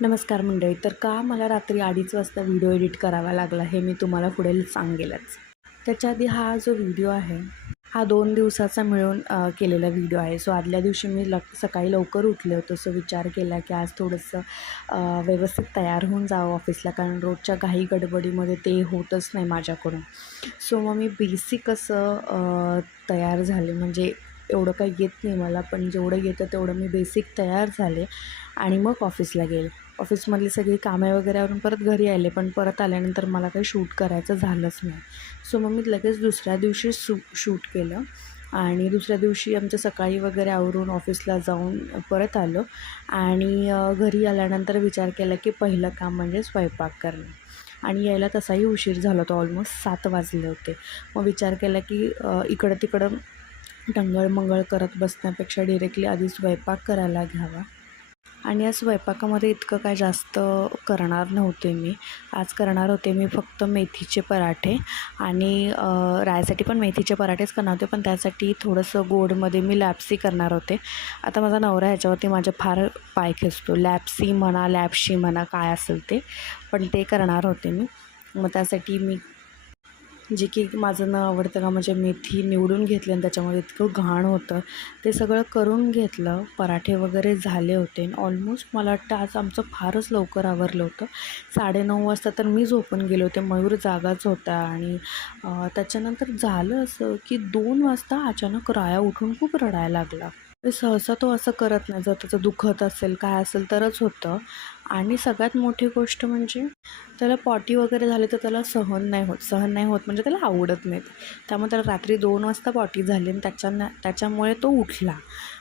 नमस्कार मंडळी. तर का मला रात्री 2:30 वाजता व्हिडिओ एडिट करावा लागला हे मी तुम्हाला पुढे सांगेलच. त्याच्या आधी हा जो व्हिडिओ आहे हा 2 दिवसाचा मिळून केलेला व्हिडिओ आहे. सो आदल्या दिवशी मी सकाळी लवकर उठले होते. सो विचार केला की आज थोडंसं व्यवस्थित तयार होऊन जावं ऑफिसला, कारण रोजच्या घाई गडबडीमध्ये ते होतच नाही माझ्याकडून. सो मग मी बेसिक असं तयार झाले, म्हणजे एवढं काही येत नाही मला, पण जेवढं येतं तेवढं मी बेसिक तयार झाले आणि मग ऑफिसला गेले. ऑफिसमधली सगळी कामे वगैरे आवरून परत घरी आले, पण परत आल्यानंतर मला काही शूट करायचं झालंच नाही. सो मग मी लगेच दुसऱ्या दिवशी शूट केलं आणि दुसऱ्या दिवशी आमचं सकाळी वगैरे आवरून ऑफिसला जाऊन परत आलो आणि घरी आल्यानंतर विचार केला की पहिलं काम म्हणजे स्वयंपाक करणं, आणि यायला तसाही उशीर झाला होता, ऑलमोस्ट 7 वाजले होते. मग विचार केला की इकडं तिकडं टंगळमंगळ करत बसण्यापेक्षा डिरेक्टली आधी स्वयंपाक करायला घ्यावा. आणि या स्वयंपाकामध्ये इतकं काय जास्त करणार नव्हते मी. आज करणार होते मी फक्त मेथीचे पराठे आणि रायासाठी पण मेथीचे पराठेच करणार होते, पण त्यासाठी थोडंसं गोडमध्ये मी लॅप्सी करणार होते. आता माझा नवरा ह्याच्यावरती माझे फार पाय खेचतो, लॅप्सी म्हणा लॅप्शी म्हणा काय असेल ते, पण ते करणार होते मी. मग त्यासाठी मी जे की माझं न आवडतं का म्हणजे मेथी निवडून घेतली आणि त्याच्यामध्ये इतकं घाण होतं ते सगळं करून घेतलं. पराठे वगैरे झाले होते. ऑलमोस्ट मला वाटतं आज आमचं फारच लवकर आवरलं होतं. 9:30 वाजता तर मी झोपून गेले होते, मयूर जागाच होता. आणि त्याच्यानंतर झालं असं की 2 वाजता अचानक राया उठून खूप रडायला लागला. सहसा तो असं करत नाही, जर त्याचं दुखत असेल काय असेल तरच होतं. आणि सगळ्यात मोठी गोष्ट म्हणजे त्याला पॉटी वगैरे झाली तर त्याला सहन नाही होत म्हणजे त्याला आवडत नाही. त्यामुळे त्याला रात्री 2 वाजता पॉटी झाली आणि त्याच्यामुळे तो उठला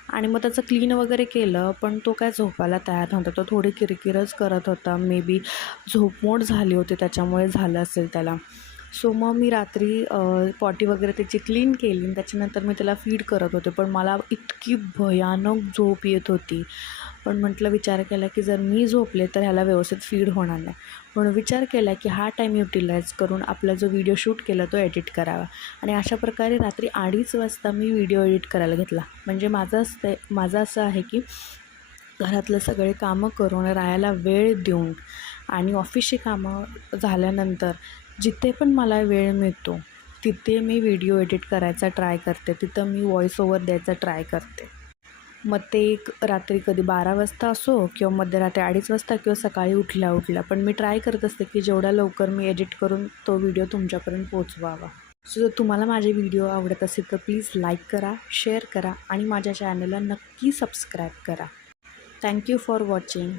आणि मग त्याचं क्लीन वगैरे केलं, पण तो काय झोपायला तयार नव्हता. तो थोडी किरकिरच करत होता. मे बी झोपमोड झाली होती त्याच्यामुळे झालं असेल त्याला. सो मग मी रात्री पॉटी वगैरे त्याची क्लीन केली आणि त्याच्यानंतर मी त्याला फीड करत होते, पण मला इतकी भयानक झोप येत होती. पण म्हटलं विचार केला की जर मी झोपले तर ह्याला व्यवस्थित फीड होणार नाही, म्हणून विचार केला की हा टाईम युटिलाइज करून आपला जो व्हिडिओ शूट केला तो एडिट करावा. आणि अशा प्रकारे रात्री 2:30 वाजता मी व्हिडिओ एडिट करायला घेतला. म्हणजे माझं असं आहे की घरातलं सगळे कामं करून रायाला वेळ देऊन आणि ऑफिसची कामं झाल्यानंतर जिथे पण मला वेळ मिळतो तिथे मी व्हिडिओ एडिट करायचा ट्राय करते, तिथं मी व्हॉईस ओव्हर द्यायचा ट्राय करते. मग ते रात्री कधी 12 वाजता असो किंवा मध्यरात्री 2:30 वाजता किंवा सकाळी उठल्या पण मी ट्राय करत असते की जेवढ्या लवकर मी एडिट करून तो व्हिडिओ तुमच्यापर्यंत पोचवावा. सो जर तुम्हाला माझे व्हिडिओ आवडत असेल तर प्लीज लाईक करा, शेअर करा आणि माझ्या चॅनलला नक्की सबस्क्राईब करा. Thank you for watching.